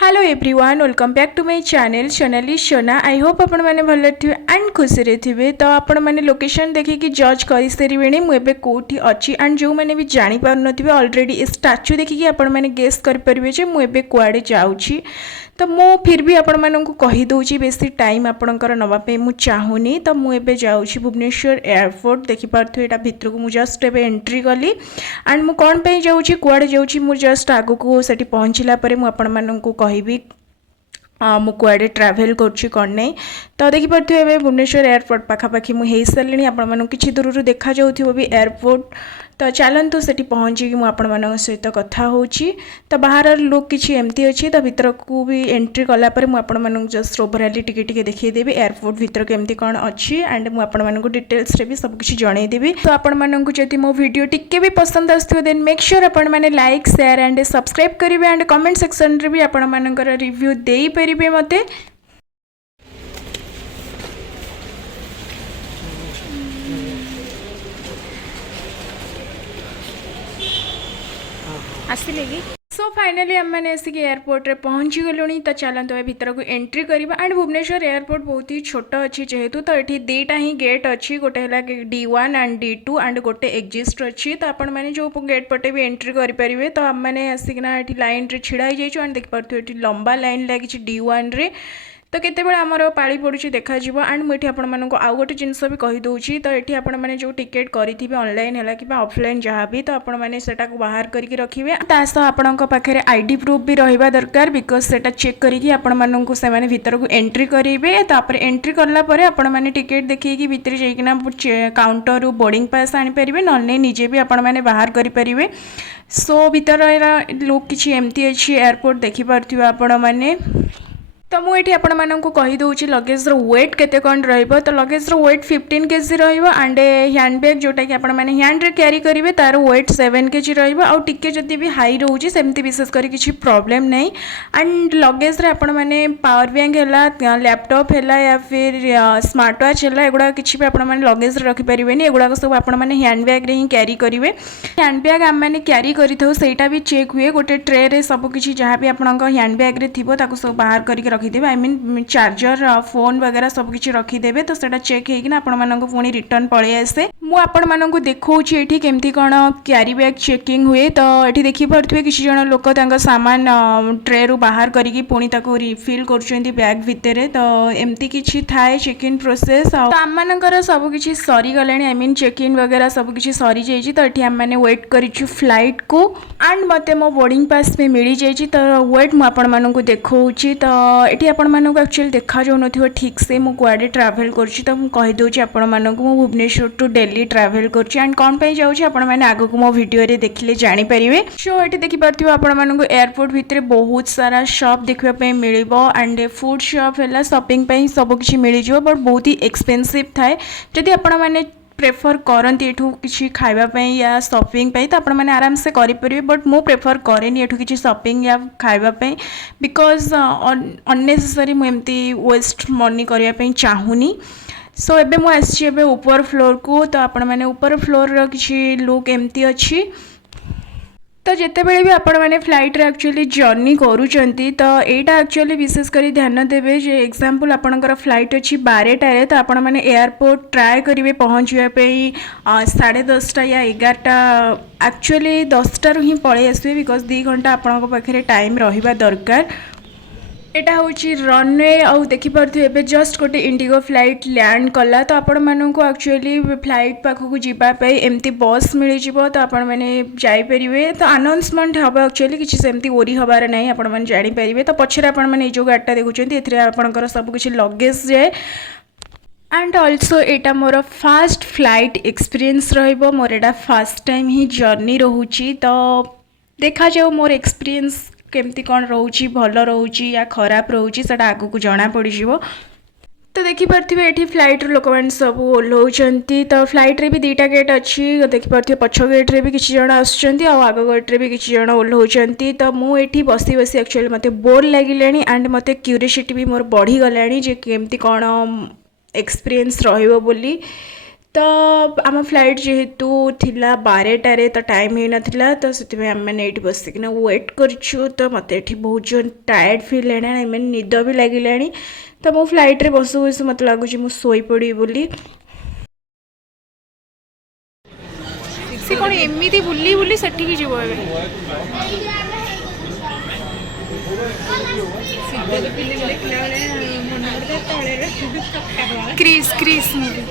Hello everyone welcome back to my channel is Sona. I hope आपण मैंने भल थे एंड खुशी रे थे। तो आपण मैंने लोकेशन देखिए जज कर सारे मुझे कौटी अच्छी एंड जो मैंने भी जापर थे अलरेडी स्टाच्यू देखिए आपण मैंने गेस करेंगे मुझे कुआड़े जाऊँगी। तो मु फिर भी आपण मानक कहीदे बेसी टाइम आपणकर नापी मुझे चाहूनी। तो मुझे जाऊँगी भुवनेश्वर एयरपोर्ट देखिपे यहाँ भितर को मुझे जस्ट एवं एंट्री कली एंड मुझे कौन पर जाऊँगी कुआड़े जाऊँगी मुझे जस्ट आग को से पहुँचला कहबी मु कुआडे ट्रावेल करुँची कौन नहीं। तो देखिपे भुवनेश्वर एयरपोर्ट पाखापाखि मुझे सारे आपण किसी दूर देखा जाऊ भी एयरपोर्ट। तो चलतु से पहुँचिकी मुझे सहित कथा होची। तो बाहर लुक किसी एमती अच्छी। तो भीतर को भी एंट्री कलापर मुझे जस्ट ओवराली टिके देखीदेवी एयरपोर्ट भीतर केमती कौन अच्छी एंड मुझे डिटेल्स रे भी सबकिछ जनईदेवी। तो आपको जब मो वीडियो टिके भी पसंद आसो देन मेक श्योर आपण मैंने लाइक शेयर एंड सब्सक्राइब करेंगे एंड कमेंट सेक्शन रे भी आपण मानकर रिव्यू दे पारे मते। आसिले कि सो फाइनली आम मैंने आसिक एयरपोर्ट रे पहुँची गलुणी। तो चलते ए भीतर को एंट्री करवा एंड भुवनेश्वर एयरपोर्ट बहुत ही छोट अच्छी जेहेतु। तो ये दुईटा ही गेट अच्छी गोटे है D1 एंड D2 एंड गोटे एग्जिस्ट अच्छी। तो आपण मैंने जो गेट पटे भी एंट्री करेंगे। तो आम मैंने आसिकना ये लाइन रे छिड़ा हो जाइए एंड देखिपे ये लंबा लाइन लगी D1 रे। तो केतेबेले आमर पाली पड़ुची देखा एंड मुझे आपको आउ गोटे जिनस भी कहीदे। तो ये आपण मैंने जो टिकेट करेंगे ऑनलाइन है कि ऑफलाइन जहाँ भी तो आपण मैंने सेटा को बाहर करके रखिए। तासह आपण पाखे आईडी प्रूफ भी रहा दरकार बिकज सेटा चेक करके आपण मानक से भीतर को एंट्री करेंगे। तापर एंट्री कलापर आपण मैंने टिकेट देखिए भितर जाइकिना काउंटर बोर्डिंग पास आनीपारे ना निजे भी आपण मैंने बाहर करेंगे। सो भीतर लुक किसी एमती अच्छी एयरपोर्ट देखिपे आपण मैंने। तो मुझे आपण मानक कहीदे लगेज वेट केते कौन रहिबो। तो लगेज वेट 15 kg रहिबो एंड हैंडबैग जोटा कि आपण माने हैंड रे कैरी करेंगे तार वेट 7 kg रहिबो। आउ टिके जदि भी हाई रोचे सेमती विशेष कर किसी प्रॉब्लम नहीं। एंड लगेज रे आपण माने पावर बैंक है लैपटॉप है या फिर स्मार्ट वॉच है एगुड़ा किसी भी आपण माने लगेज रे रखि परिबेनी। एगुड़ा सब आपण माने हैंडबैग रे ही कैरी करेंगे। हैंडबैग आम मैंने कैरी करिथौ सेटा भी चेक हुए गोटे ट्रे रे सब किछि जहाँ भी आपण हैंडबैग रे थिबो ताको सब बाहर करके रखिदेवे। आई मीन चार्जर फोन वगैरह सबकिछि रखिदेवे। तो सेटा चेक होइकिना आपण मानक पुणी रिटर्न पळे आसे। मु आपण मानक देखौछि एठी केमती कोन कैरी बैग चेकिंग हुए। तो एठी देखि परथुवे किछि जण लोक तांका सामान ट्रे रु बाहर करिकि पुणी ताको रिफिल करछन्ती बैग भितरे। तो एमती किछि थाए चेक इन प्रोसेस। तो आम मानकर सब किछि सरी गलाणी आई मीन चेक इन वगैरह सब किछि सरी जाइछि। तो एठी हम माने वेट करिछु फ्लाइट को एंड मते मो बोर्डिंग पास में मिली जाइछि। तो वेट मु आपण मानक देखौछि। तो एठी आपण मानक एक्चुअली देखा जाऊ नथिबो ठीक से मु कुआडे ट्रैवल करछि। तो मु कहि दोछि आपण मानक मु भुवनेश्वर टू दिल्ली ट्रैवल करछि एंड कोन पे जाउछि आपण माने आगो को मो वीडियो रे देखिले जानि परिबे। सो एठी देखि परथिबो आपण मानक एयरपोर्ट भितरे बहुत सारा शॉप देखिबा पे मिलिबो एंड फूड शॉप हैला शॉपिंग पे सब किछि मिलि जिवो बट बहुत ही एक्सपेंसिव थाए। जदि आपण माने प्रेफर करती एठू किसी खाइबापी या शॉपिंग पे तो आपण मैंने आराम से करें। बट मु प्रेफर करेनी एठू किसी शॉपिंग या खाइबापी बिकज अननेसेसरी मुझे वेस्ट मनी करने चाहूनी। सो एबे मु आसी ऊपर फ्लोर को। तो आपण मैंने ऊपर फ्लोर किसी लुक एमती अच्छी। तो जितेबाला भी आपण मैंने फ्लाइट रे एक्चुअली जर्नी करूँगी तो यहाँ एक्चुअली विशेषकर ध्यान देवे जे एग्जांपल आपणकर फ्लाइट अच्छी 12टारे। तो आपण मैंने एयरपोर्ट ट्राए करेंगे पहुँचापी 10:30 या 11टा एक्चुअली 10टारू ही पलि आसवे बिकज 2 घंटा आपण पाखे टाइम रहा दरकार। एटा हूँ रनवे आउ देखिपे एवं जस्ट गोटे इंडिगो फ्लाइट लैंड कला। तो आपण मानक एक्चुअली फ्लाइट पाखक जावाई एमती बस मिल जाव। तो आपण मैंने जापरेंगे। तो अनाउंसमेंट हम एक्चुअली किसी सेमती ओरी हबार ना आपण मैंने जानीपारे। तो पछरे आपण मैंने जो गाड़ीटा देखुं ए आपंकर सबकि लगेज जाए and also Etah more fast flight experience रहिबो। मोर एटा फर्स्ट टाइम ही जर्नी रोची। तो देखा जाओ मोर एक्सपीरियंस केमती कौन रोची भल रोची या खराब रोची सेटा आगु को जना पड़ी जिवो। तो देखिपे ये फ्लाइट लोक मैंने सब ओह्लाउंट। तो फ्लाइट रे भी 2टा गेट अच्छी। देखिपे पछ गेट रे भी किसी जन आसुँच आग गेट रे भी किसी जन ओह्लाउंट। तो मुझे बसी बसी एक्चुअली मत बोर लगिले एंड मत क्यूरियोसिटी भी मोर बढ़ीगला जे केमती कौन एक्सपीरियंस रहिबो बोली। तो आम फ्लाइट जेहेतु थिला 12टारे तो टाइम ही नाथिला तो से आम मैंने ये बसिकिना वेट करछु। तो मत ये बहुत जो टायर्ड फिल है मैंने निद भी लगे। तो मो फ्लाइट रे बसु बसु मत लगुच मुई पड़ी बोली सी कौन एमती बुली बुली सेठिकी जीव क्रिस क्रिस मूवी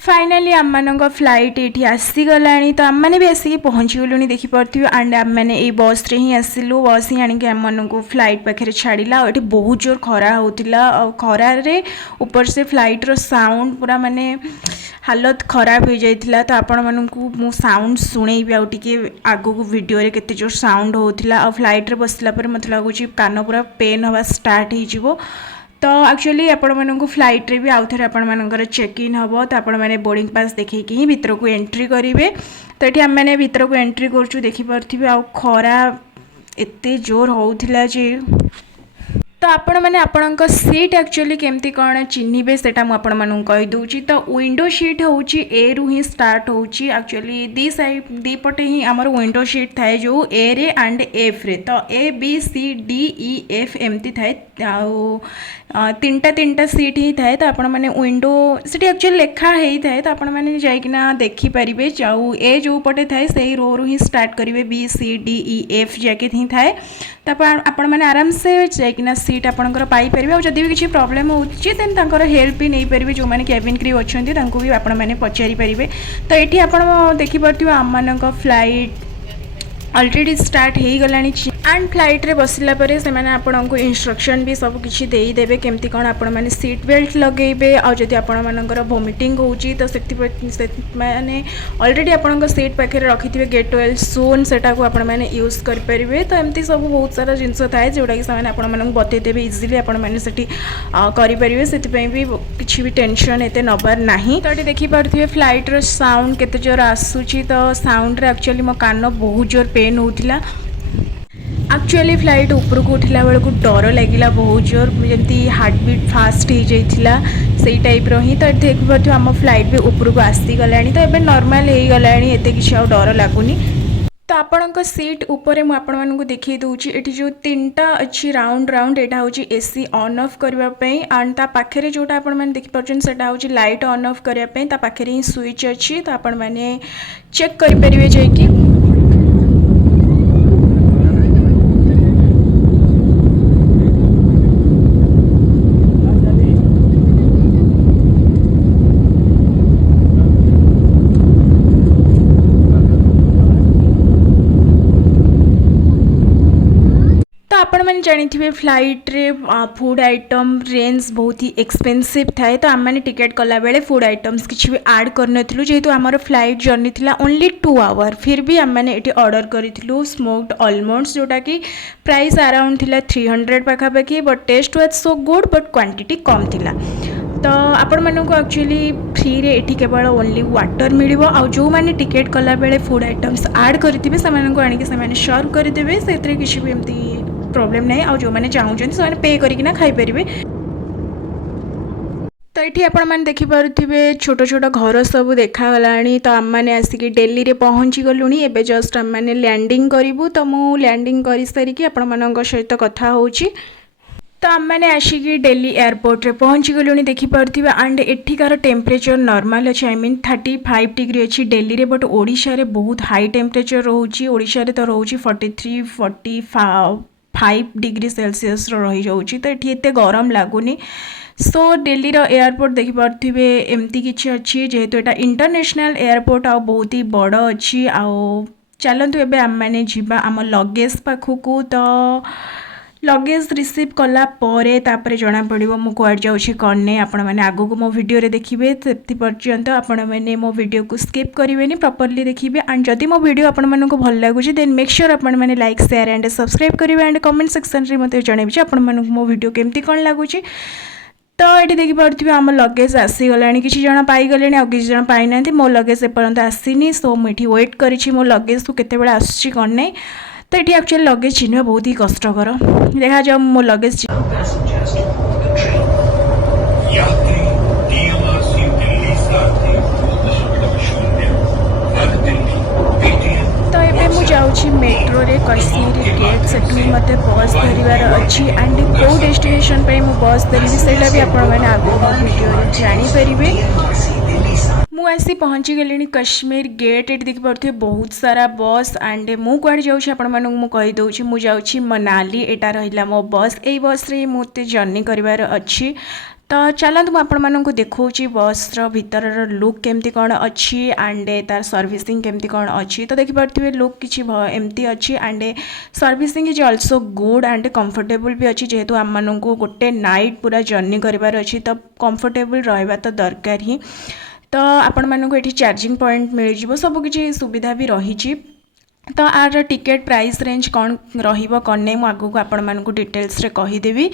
फाइनाली आम मान फ्लाइट ये आसीगला तो आम मैंने भी आसिक पहुँची गलु देखिपे एंड आम मैंने ये बस रे ही आसिलु बस ही आणिक आम मान फ्लाइट पाखे छाड़ा ये बहुत जोर खरा होता खरारे ऊपर से फ्लाइट रो साउंड पूरा माने हालत खराब हो जाता। तो आपण मानू मु साउंड शुणेबी आउ टे आग को वीडियो रे केते जोर साउंड होता आ फ्लाइट रे बसला पर मत लगुच कान पूरा पेन हवा स्टार्ट हो। तो एक्चुअली आपण मानू फ्लाइट रे भी आउ थे आपण मानकर चेक इन हम तो आपण मैंने बोर्डिंग पास देखिए ही भितर को एंट्री करेंगे। तो ये आम मैंने भितर को एंट्री करूँ देखिपे आ खरा एते जोर होउथिला जे तो आपण मैंने आपण सीट एक्चुअली केमती कौन चिन्हे से आपण मानू कहीदे। तो विंडो सीट हूँ ए रु ही स्टार्ट होची एक्चुअली दी साइड दी पटे ही आमर विंडो सीट थाए जो ए रे एंड एफ रे। तो A B C D E F एमती थाए तीन टा सीट ही थाए। तो आपण मैंने विंडो सीट एक्चुअली लेखा ही थाए तो आपण मैंने जाइकिना देखि परिबे जाऊ ए जो पटे थाए से रो रु ही स्टार्ट करेंगे B C D E F jacket ही थाए। तो आपण मैंने आराम से जाइकिना सीट आपंकर पाइपर और जदि भी किसी प्रोब्लेम होर हेल्प भी नहीं पारे जो मैंने केबिन क्रू अच्छा भी आपण मैंने पचारि पारे। तो ये आप देखिपे आम मान फ्लाइट ऑलरेडी स्टार्ट हो गला एंड फ्लाइट रे बसला परे से माने आपन को इंस्ट्रक्शन भी सब किछि देई देबे केमती कोन आपण माने सीट बेल्ट लगेबे आ जदि आपण मानकर वोमिटिंग होउची तो से माने ऑलरेडी आपण को सीट पाखे रखिथिबे गेट वेल सोन सेटा को आपण माने यूज कर परिबे। तो एमती सब बहुत सारा जिंस थाए जोड़ा कि से आपण मानक बतै देबे इजीली आपण माने सेठी करि परिबे सेति पई भी किछि भी टेंशन एते नबर नाही। तो देखि परथिबे फ्लाइट रो साउंड केते जोर आसुची तो साउंड रे एक्चुअली मो कान बहुत जोर पेन होतिला। एक्चुअली फ्लाइट ऊपर को उठला बेल को डर लगिला बहुत जोर जमी हार्टबीट फास्ट हो जाइला से टाइप रो ही। तो देख पार्थ आम फ्लाइट भी ऊपर को आसीगला तो ये नॉर्मल हो गला एत कि डर लगुनि। तो आपण सीट ऊपर मुझे देखी दूची ये जो तीन टा अच्छी राउंड राउंड यहाँ हूँ एसी ऑन ऑफ करने एंड ता पाखे जोटा आपण मैंने देखिपुन से हूँ लाइट ऑन ऑफ करने पाखे ही स्विच अच्छी। तो आपण मैंने चेक करेंगे जाकि आपण मैंने जानी फ्लाइट रे फूड आइटम रेंज बहुत ही एक्सपेंसिव थाए। तो आम मैंने टिकेट कला बेले फूड आइटम्स किसी भी ऐड करनथिलु जेहेतु आमर फ्लाइट जर्नी थिला ओनली 2 आवर फिर भी आम मैंने ये ऑर्डर करूँ स्मोक्ड आलमंड्स जोटा कि प्राइस अराउंड थिला 300 पाखापाखि but taste was so good but quantity कम थिला। तो आपण मानक एक्चुअली फ्री रे एठी केवल ओनली वाटर मिलिबो आ जो माने टिकेट कला बेले फूड आइटम्स ऐड करथिबे से मानक आनिके से माने सर्व कर देबे सेतरे किछि भी एमती प्रॉब्लम नहीं आ जो मैंने चाहूँ से पे करना खाईपर। तो ये आपण मैंने देखिपे छोट छोट घर सब देखागला। तो आम मैंने आसिक दिल्ली रे पहुँची गलुँ एवं जस्ट आम मैंने लैंडिंग करूँ। तो मु लैंडिंग कर सारिकी आपण मान सहित कथा होची। तो आम मैंने आसिकी दिल्ली एयरपोर्ट रे पहुँची गलुनी देखिपे एंड एठिकार टेम्परेचर नॉर्मल अच्छे आई मीन 35 डिग्री अच्छी दिल्ली रे बट ओडिशा रे बहुत हाई टेम्परेचर रोचे ओडिशा रे तो रोचे 43-45 डिग्री सेल्सियस रही जाऊँगी तो ये एते गरम लगुनि सो दिल्ली रो एयरपोर्ट देखिपे एमती किसी अच्छी जेहेतु यहाँ इंटरनेशनल एयरपोर्ट आ बहुत ही बड़ अच्छी आओ चलतु एबे आम मैंने जीवा आम लगेज पाखक तो लगेज रिसीव कला परे तापरे जना पड़ो मु कुआड जाऊँगी कौन नहीं आपण मैंने आगक मो वीडियो रे देखिए से पर्यंत आपण मैंने मो वीडियो को स्किप करेंगे प्रॉपर्ली देखिए एंड जदि मो वीडियो आपण मानक भल लगुच देन मेक श्योर आपण मैंने लाइक शेयर एंड सब्सक्राइब करेंगे एंड कमेंट सेक्शन रे मते जणेबे आपण मानक मो वीडियो केमती कौन लगुच तो ये देखिपे आम लगेज आसीगला किसी जन पाईगले आ किसी जन पाई ना मो लगेज एपर्यंत आसीनी सो मुझे वेट करी मो लगेज को केते आसूँ कौन नहीं तो ये एक्चुअली लगेज चिन्ह बहुत ही कष्टकर देखा जाओ मो लगेज तो ये मुझे जाऊँगी मेट्रो रे कश्मीरी गेट से मत बस धरबार अच्छी एंड कौ डेस्टिनेशन पे मु बस धरबी से भी आपण मैंने आगे वीडियो जानीपर मुझे पहुँची गली कश्मीर गेट ये देखिपे बहुत सारा बस एंड मु कड़े जाऊँगी मु जाऊँगी मनाली एटा रहा मो बस यही बस रे मुझे जर्नी करार अच्छी तो चलतु मुझे देखा बस भीतर लुक केमती कौन अच्छी एंड तार सर्विसिंग केमती कौन अच्छी तो देखिपे लुक किसी एमती अच्छी and servicing is also good and comfortable भी अच्छी जेहेतु आम मानक गोटे नाइट पूरा जर्नी करार अच्छी तो कंफर्टेबल रहा तो दरकार ही तो आपण मानक ये चार्जिंग पॉइंट मिल जाव सबकि सुविधा भी रही तो आर टिकेट प्राइस रेंज कौन रन नहीं आगक आपण मानक डिटेल्स रे कहीदेवी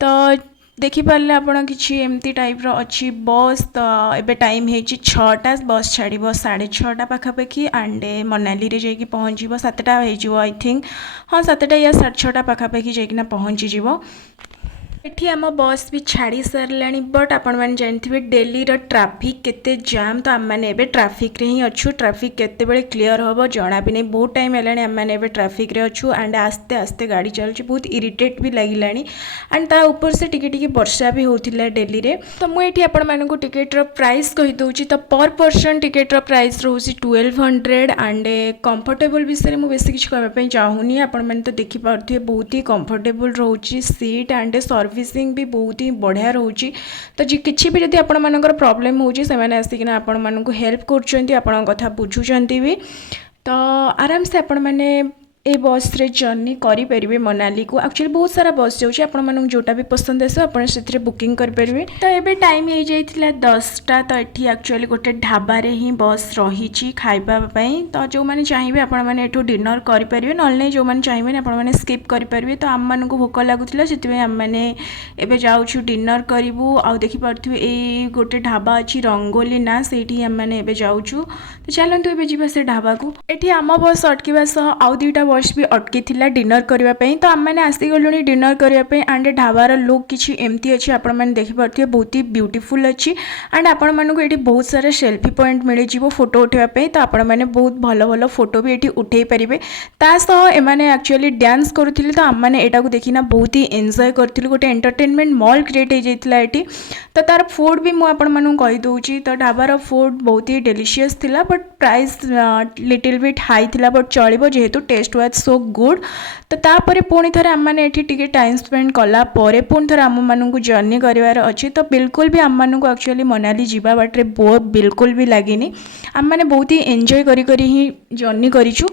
तो देखिपारे आप एमती टाइप अच्छी बस तो एबे टाइम है 6टा बस छाड़ 6:30 पाखापाखि एंड मनाली रे जाइए पहुँच 7टा हो आई थिंक हाँ 7टा या 6:30 पाखापाखि जाइना पहुँची एठी आम बस भी छाड़ी सारा बट आपण मैंने जानते दिल्ली ट्राफिक केते जाम तो आम मैंने ट्राफिक रे ही अच्छु ट्राफिक केते क्लीयर हम जना भी नहीं बहुत टाइम है आम मैंने ट्राफिक रे अच्छु एंड आस्ते आस्ते गाड़ी चलुची बहुत इरिटेट भी लगिला एंड ता ऊपर से टिके वर्षा भी होता दिल्ली रे तो मुझे आपण मानक टिकेट प्राइस कहीदे तो पर पर्सन टिकेट प्राइस रोचे 1200 एंड कंफर्टेबल विषय में बेस किसी कहवाई चाहूनी आपण मैंने तो देखिपे बहुत ही कंफर्टेबल रोचे सीट एंड सर्विसिंग भी बहुत ही बढ़िया रोची तो किसी भी जब आपण मानकर प्रॉब्लम होची से माने आसिकिना आपण मानक हेल्प करछंती आपण कथा बुझुचंती भी तो आराम से आपण माने ए बस रे जर्नी करें मनाली को एक्चुअली बहुत सारा बस जाऊँगी आपन जोटा भी पसंद आस आप बुकिंग करेंगे तो ये टाइम हो जाता 10टा तो ये एक्चुअली गोटे ढाबारे ही बस रही खावाई तो जो मैंने चाहिए आपण मैंने डिनर करेंगे ना नहीं जो मैंने चाहिए आपने स्किप करेंगे तो आम मानक भोक लगुला से आम मैंने एवं जाऊँ डिनर करूँ आ देखिपे ये गोटे ढाबा अच्छी रंगोली ना से मैंने जाऊँ तो चलतु ए जा से ढाबा को ये आम बस अटकवा सह आउ 2टा बस भी अटकी थिला डिनर करने तो आम मैंने आसीगलु डिनर करने एंड ढाबार लुक किसी एमती अच्छी आपण मैंने देखिपे बहुत ही ब्यूटीफुल अच्छी एंड आपण मानक ये बहुत सारा सेल्फी पॉइंट मिल जाव फोटो उठाई तो आपण मैंने बहुत भल भल फोटो भी ये उठे पारे तासह एमाने एक्चुअली डांस करुले तो आम मैंने यहाँ देखिना बहुत ही एंजॉय करूँ गोटे एंटरटेनमेंट मॉल क्रिएट हो जाता ये तो तार फूड भी मुझे कहीदे तो ढाबार फूड बहुत ही डेलीशियस थिला but price little bit high थिला बट चलो जेहेतु टेस्ट वाज सो गुड तो तापर पुणी थे आम मैंने ये टाइम स्पेंड कला पुणी थे आम मानक जर्नी करार अच्छी तो बिल्कुल भी आम मानक एक्चुअली मनाली जावा बाटे बोर बिल्कुल भी लगे आम मैंने बहुत ही एंजॉय करी ही जर्नी करूँ।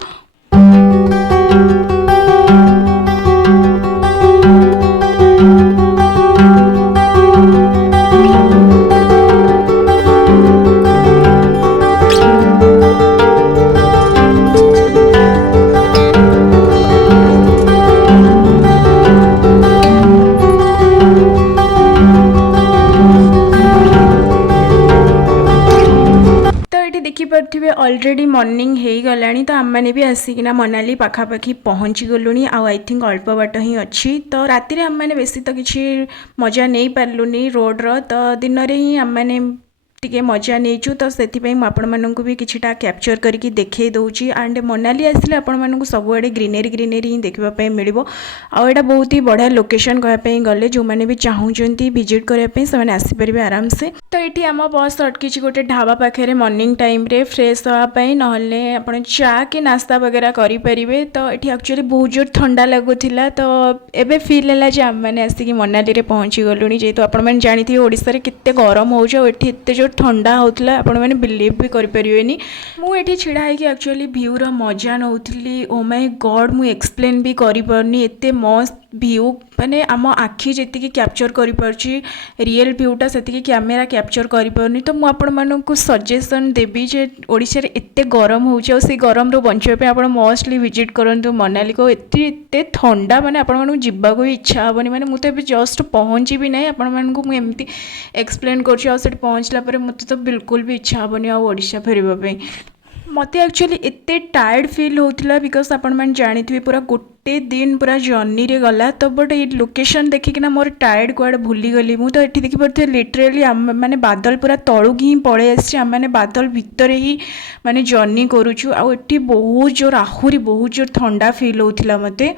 देखिपे ऑलरेडी मॉर्निंग हो गला तो आम मैंने भी आसिकिना मनाली पाखापाखि पहुँची गलु आई थिंक अल्प बाट ही अच्छी तो राति आम मैंने बेसी तो किसी मजा नहीं पार्लुनी रोड्र तो दिन में ही आम मैंने टिके मजा नहींचु तो से आपको भी किछिटा कैप्चर करके देखे दूची। एंड मनाली आसिले आपण मानक सबुआड़े ग्रीनरी ग्रीनरी ही देखापी मिल आईटा बहुत ही बढ़िया लोकेशन कहवाई गले जो मैंने भी चाहूँगी विजिट करने से आसीपर आराम से। तो ये आम बस अटकी गोटे ढाबा पाखे मॉर्निंग टाइम रे फ्रेश हाँपाई ना आप चा कि नास्ता वगैरह करेंगे। तो ये एक्चुअली बहुत जोर ठंडा लगुला तो एबे फील है आम मैंने आसिक मनाली रे पहुँची गलुँ जेहेतु आपने जानी ओडिशा रे केते गरम हो एते जो ठंडा होता आपण मैंने बिलीव भी करें। मुझे छिड़ा है एक्चुअली भ्यूर मजा नौली। ओ माय गॉड मु एक्सप्लेन भी करें एते मस्त भ्यू माने आम आखि जी कैप्चर करें रियल भ्यूटा से कैमेरा कैप्चर करें। तो मुझे सजेसन देवी जे ओडिशा रे एते गरम हो गरम रो बचापी आप मस्टली विजिट करूँ मनाली को। एते ठंडा माने आपण जीवा को इच्छा हेनी माने मुझे जस्ट पहुँची भी ना आपण एमती एक्सप्लेन कर पहुँचला मत तो बिल्कुल भी इच्छा हेनी ओडिशा फेरवाई। मत एक्चुअली एते टायर्ड फील होता बिकज आपण मैंने जानी पूरा गोटे दिन पूरा जर्नी रे गला। तो बट ये लोकेशन देखिकिना मोर टायर्ड कुआडे भूली गली मुझे ये देखिपे लिटरेली माने बादल पूरा तलुक ही पड़े आम मैंने बादल भितर ही माने जर्नी करुचु आठी बहुत जोर आहरी बहुत जोर ठंडा फील होता मते।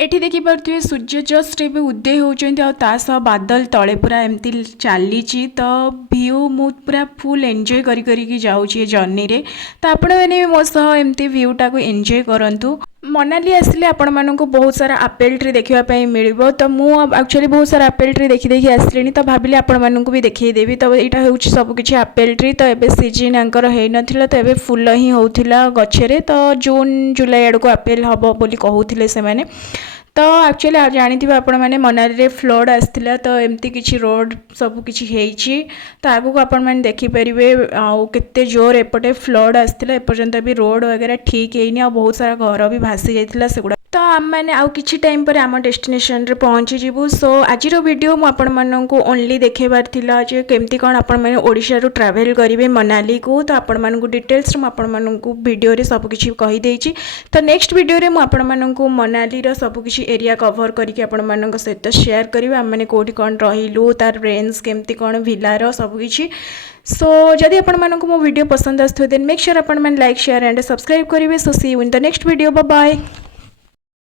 एठी देखिपे सूर्य जस्ट ए उदय होता बादल तले पूरा एमती चली तो भ्यू मु पूरा फुल एंजॉय करी जाऊँगी जर्नी रे। तो आपण मैंने मो सह एमती भ्यूटा को एंजॉय करंतु। मनाली आसिले आपण मानक बहुत सारा आपेल ट्री देखापी मिल। तो मुझे एक्चुअली बहुत सारा आपेल ट्री देखी आसली तो भाविली आपण मानक भी देखदेवी। तो यहाँ हूँ सबकि आपेल ट्री तो ये सीजन आंकर हो नाला तो ये फुल ही होता गचरे। तो जून जुलाई आड़ को आपेल हम बोली कहते से। तो एक्चुअली जानी आपण मैंने मनाली रे फ्लड आसला तो एमती किसी रोड सब किसी तो आगू आपण मैंने देखिपारे आते जोर एपटे फ्लड आसला एपर्यंत भी रोड वगैरह ठीक है बहुत सारा घर भी भासी जाता सेगुड़ा। तो आम मैंने आउ किछि टाइम पर आम डेस्टिनेशन रे पहुँची जीवु। सो आज वीडियो मु आपण मानक ओनली देखेबार थिला जे केमती कौन आपण मैंने ओडिशा रु ट्रैवल करेंगे मनाली को। तो आपण मानक डिटेल्स मु आपण मानक वीडियो रे सब किछि कहि देछि। तो नेक्स्ट वीडियो रे मु आपण मानक मनाली रो सब किछि एरिया कवर करके आपण मानक सहित शेयर करिवे आम मैंने कोठी कौन रहिलु तार रेंज केमती कौन विलार सब किछि। सो जदि आपण मानक मो वीडियो पसंद आस्थो देन मेक श्योर आपण मैंने लाइक शेयर एंड सब्सक्राइब करेंगे। So see you in the next video. Bye bye.